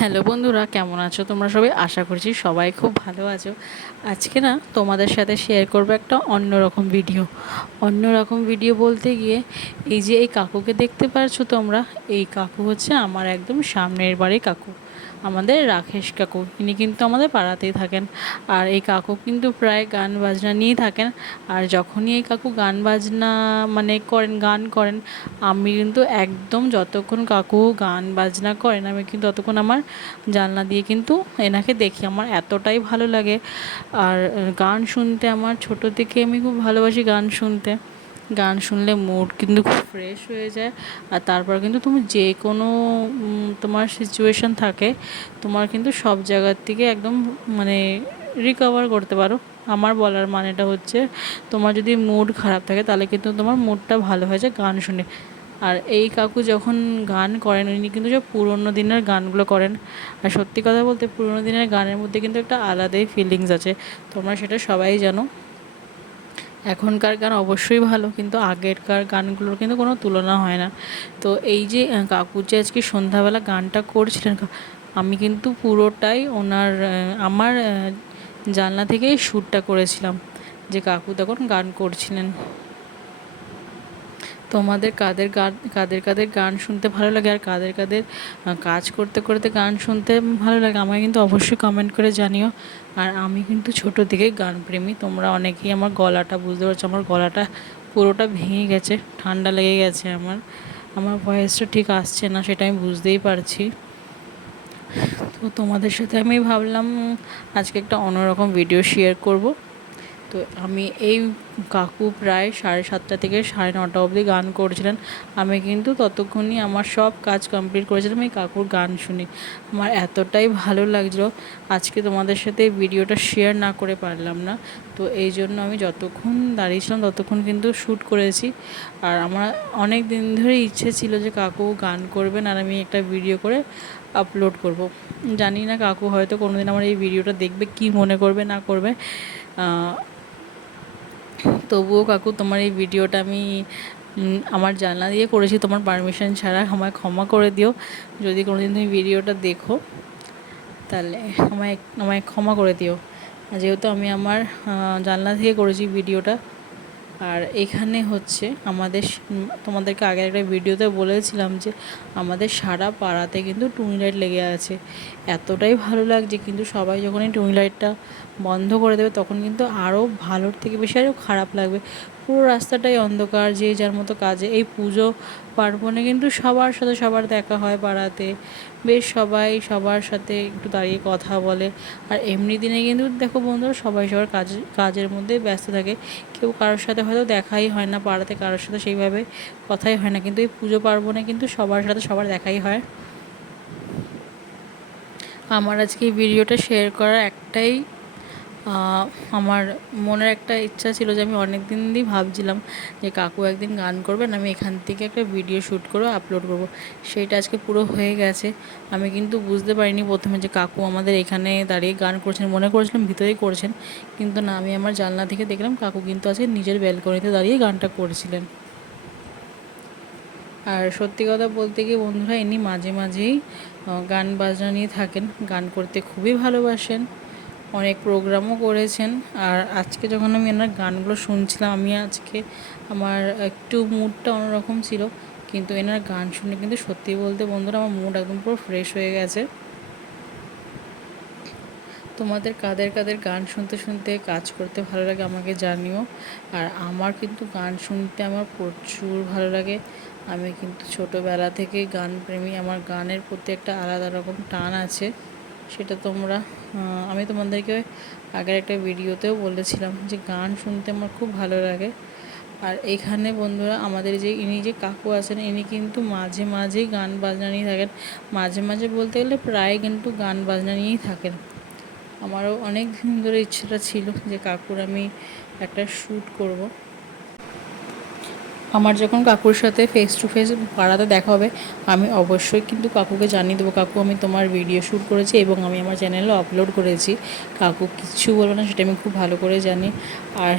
Hello বন্ধুরা, কেমন আছো তোমরা সবাই? আশা করছি সবাই খুব ভালো আছো। আজকে না তোমাদের সাথে শেয়ার করব একটা অন্যরকম ভিডিও অন্যরকম ভিডিও বলতে গিয়ে এই যে এই কাকুকে দেখতে পারছ তোমরা, এই কাকু হচ্ছে আমার একদম সামনের বাড়ি কাকু। আমাদের রাকেশ কাকু, ইনি কিন্তু আমাদের পাড়াতেই থাকেন। আর এই কাকু কিন্তু প্রায় গান বাজনা নিয়েই থাকেন। আর যখনই এই কাকু গান বাজনা মানে করেন, গান করেন, আমি কিন্তু একদম যতক্ষণ কাকু গান বাজনা করেন, আমি কিন্তু ততক্ষণ আমার জানলা দিয়ে কিন্তু এনাকে দেখি। আমার এতটাই ভালো লাগে। আর গান শুনতে, আমার ছোটো থেকে আমি খুব ভালোবাসি গান শুনতে। গান শুনলে মুড কিন্তু খুব ফ্রেশ হয়ে যায়। আর তারপর কিন্তু তুমি যে কোনো তোমার সিচুয়েশান থাকে, তোমার কিন্তু সব জায়গার থেকে একদম মানে রিকভার করতে পারো। আমার বলার মানেটা হচ্ছে, তোমার যদি মুড খারাপ থাকে, তাহলে কিন্তু তোমার মুডটা ভালো হয়ে যায় গান শুনে। আর এই কাকু যখন গান করেন, উনি কিন্তু সব পুরোনো দিনের গানগুলো করেন। আর সত্যি কথা বলতে, পুরোনো দিনের গানের মধ্যে কিন্তু একটা আলাদাই ফিলিংস আছে। তোমরা সেটা সবাই জানো। এখনকার গান অবশ্যই ভালো, কিন্তু আগেরকার গানগুলোর কিন্তু কোনো তুলনা হয় না। তো এই যে কাকু যে আজকে সন্ধ্যাবেলা গানটা করছিলেন আমি কিন্তু পুরোটাই ওনার আমার জানলা থেকেই শ্যুটটা করেছিলাম। যে কাকু তখন গান করছিলেন। তোমাদের কাদের গান কাদের কাদের গান শুনতে ভালো লাগে আর কাদের কাদের কাজ করতে করতে গান শুনতে ভালো লাগে আমাকে কিন্তু অবশ্যই কমেন্ট করে জানিও। আর আমি কিন্তু ছোটো থেকে গান প্রেমী তোমরা অনেকেই আমার গলাটা বুঝতে পারছ, আমার গলাটা পুরোটা ভেঙে গেছে, ঠান্ডা লেগে গেছে আমার। আমার ভয়েসটা ঠিক আসছে না, সেটা আমি বুঝতেই পারছি। তো তোমাদের সাথে আমি ভাবলাম, আজকে একটা অন্যরকম ভিডিও শেয়ার করব। তো আমি এই কাকু প্রায় সাড়ে সাতটা থেকে সাড়ে নটা অবধি গান করছিলেন। আমি কিন্তু ততক্ষণই আমার সব কাজ কমপ্লিট করেছিলাম এই কাকুর গান শুনে। আমার এতটাই ভালো লাগছিল, আজকে তোমাদের সাথে এই ভিডিওটা শেয়ার না করে পারলাম না। তো এই জন্য আমি যতক্ষণ দাঁড়িয়েছিলাম, ততক্ষণ কিন্তু শ্যুট করেছি। আর আমার অনেক দিন ধরে ইচ্ছে ছিল যে কাকু গান করবেন আর আমি একটা ভিডিও করে আপলোড করব। জানি না কাকু হয়তো কোনোদিন আমার এই ভিডিওটা দেখবে, কি মনে করবে, না করবে। তবুও কাকু, তোমার এই ভিডিওটা আমি আমার জানলা দিয়ে করেছি, তোমার পারমিশন ছাড়া আমায় ক্ষমা করে দিও। যদি কোনোদিন তুমি ভিডিওটা দেখো, তাহলে আমায় আমায় ক্ষমা করে দিও। যেহেতু আমি আমার জানলা থেকে করেছি ভিডিওটা, আর এখানে হচ্ছে আমাদের তোমাদেরকে আগের একটা ভিডিওতে বলেছিলাম যে, আমাদের সারা পাড়াতে কিন্তু টুনি লাইট লেগে আছে। এতটাই ভালো লাগছে, কিন্তু সবাই যখন এই টুনি লাইটটা বন্ধ করে দেবে, তখন কিন্তু আরও ভালোর থেকে বেশি আরও খারাপ লাগবে। পুরো রাস্তাটাই অন্ধকার, যে যার মতো কাজে। এই পুজো পার্বণে কিন্তু সবার সাথে সবার দেখা হয় পাড়াতে। বেশ সবাই সবার সাথে একটু দাঁড়িয়ে কথা বলে। আর এমনি দিনে কিন্তু দেখো বন্ধুরা, সবাই সবার কাজ, কাজের মধ্যে ব্যস্ত থাকে। কেউ কারোর সাথে হয়তো দেখাই হয় না পাড়াতে, কারোর সাথে সেইভাবে কথাই হয় না। কিন্তু এই পুজো পার্বণে কিন্তু সবার সাথে সবার দেখাই হয়। আমার আজকে এই ভিডিওটা শেয়ার করার একটাই আমার মনের একটা ইচ্ছা ছিল যে আমি অনেক দিন দিয়েই ভাবছিলাম যে কাকু একদিন গান করবেন, আমি এখান থেকে একটা ভিডিও শ্যুট করে আপলোড করব। সেইটা আজকে পুরো হয়ে গেছে। আমি কিন্তু বুঝতে পারিনি প্রথমে যে কাকু আমাদের এখানে দাঁড়িয়ে গান করছেন, মনে করেছিলাম ভিতরেই করছেন। কিন্তু না, আমি আমার জানলা থেকে দেখলাম কাকু কিন্তু আজকে নিজের ব্যালকনিতে দাঁড়িয়ে গানটা করেছিলেন। আর সত্যি কথা বলতে গিয়ে বন্ধুরা, ইনি মাঝে মাঝেই গান বাজনা নিয়ে থাকেন। গান করতে খুবই ভালোবাসেন। অনেক প্রোগ্রামও করেছেন। আর আজকে যখন আমি এনার গানগুলো শুনছিলাম, আমি আজকে আমার একটু মুডটা অন্যরকম ছিল। কিন্তু এনার গান শুনে কিন্তু সত্যি বলতে বন্ধুরা, আমার মুড একদম পুরো ফ্রেশ হয়ে গেছে। তোমাদের কাদের কাদের গান শুনতে শুনতে কাজ করতে ভালো লাগে আমাকে জানিও। আর আমার কিন্তু গান শুনতে আমার প্রচুর ভালো লাগে। আমি কিন্তু ছোটোবেলা থেকে গান প্রেমী আমার গানের প্রতি একটা আলাদা রকম টান আছে। সেটা তোমরা আমি তোমাদেরকে আগের একটা ভিডিওতেও বলেছিলাম যে গান শুনতে আমার খুব ভালো লাগে। আর এখানে বন্ধুরা আমাদের যে, ইনি যে কাকু আছেন, ইনি কিন্তু মাঝে মাঝেই গান বাজনা নিয়ে থাকেন। মাঝে মাঝে বলতে গেলে প্রায় কিন্তু গান বাজনা নিয়েই থাকেন। আমারও অনেক দিন ধরে ইচ্ছেটা ছিল যে কাকুর আমি একটা শ্যুট করব। আমার যখন কাকুর সাথে ফেস টু ফেস পাড়াতে দেখা হবে, আমি অবশ্যই কিন্তু কাকুকে জানিয়ে দেবো, কাকু, আমি তোমার ভিডিও শ্যুট করেছি এবং আমি আমার চ্যানেলও আপলোড করেছি। কাকু কিচ্ছু বলব না, সেটা আমি খুব ভালো করে জানি। আর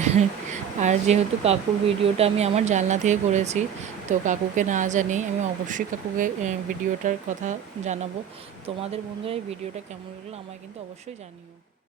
আর যেহেতু কাকুর ভিডিওটা আমি আমার জানলা থেকে করেছি, তো কাকুকে না জানিয়ে আমি অবশ্যই কাকুকে ভিডিওটার কথা জানাব। তোমাদের বন্ধুরা এই ভিডিওটা কেমন লাগল আমায় কিন্তু অবশ্যই জানিও।